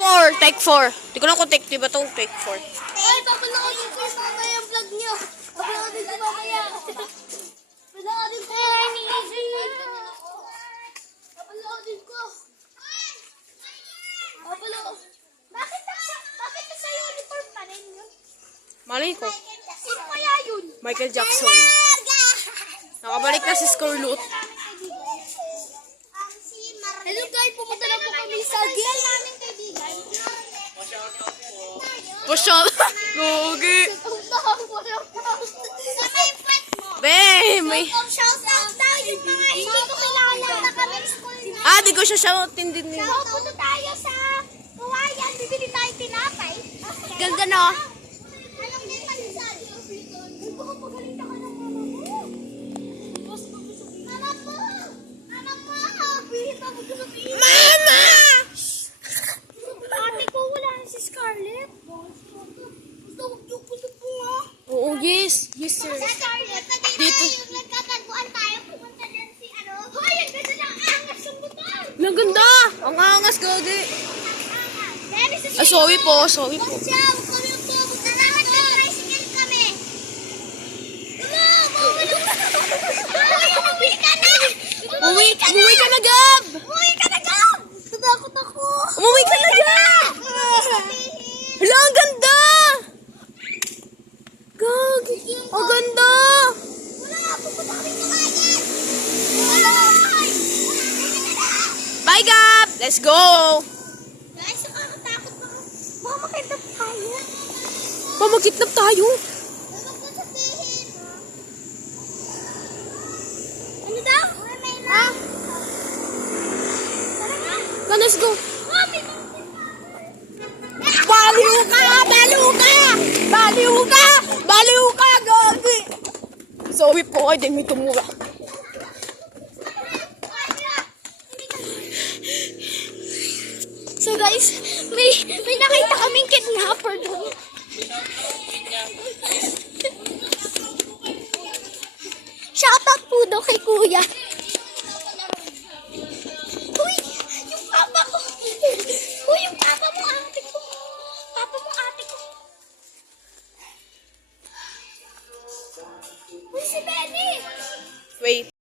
Take 4. Di ko lang kung take 3 ba itong take 4. Ay, papanoodin ko yung mamaya yung vlog niyo. Papanoodin ko mamaya. Papanoodin ko. Papanoodin ko. Bakit nasa uniform pa rin yun? Malay ko. Sino kaya yun? Michael Jackson. Nakabalik na si Scarlett. Hello guys, pumunta na po kami sa gate namin kaibigan. Pushol. Gogi. Be, may... Shout out daw yung mga hindi ko kilala na kami school na. Ah, di ko siya shoutin din nila. So, punta tayo sa Kawayan. Bibili tayo tinapay. Ganda no? Anong din palisal? Ay, baka magaling na ka ng mama mo. Mama mo! Mama mo! Pili pa mo sabihin. Mama! Ate ko, wala na si Scarlett. Tawag yung puso po nga. Oo, yes. Yes, sir. Sa Scarlett, Dito. yung nagkataguan tayo, pumunta dyan si ano. Hoy, ang ganda ng angas ng motor. Ang ganda! Ang angas, Gogi. Dennis, Ah, sorry po, sorry po. Watch out! Kami yung tubog na naman ng tricycle kami. Umuwi ka na! Uwi ka na, Gab! Umuwi ka na, Gab! Natakot ako. Umuwi ka na, Gab! Hala, ang ganda! Gogi. Ang ganda! Wala, pupunta kami kumain. Wala! Bye, Gab! Let's go! Guys, nakakatakot na. Mama, kitap tayo. Pamagkitnap tayo. Ano ko sabihin? Ano daw? Ha? Tara nga. Let's go. Mami, Baliw ka! Baliw ka! Baliw ka! Baliw ka, Gogi! Sorry po, ay din may tumura. So guys, may nakita kaming kidnapper doon. Shoutout po daw kay Kuya.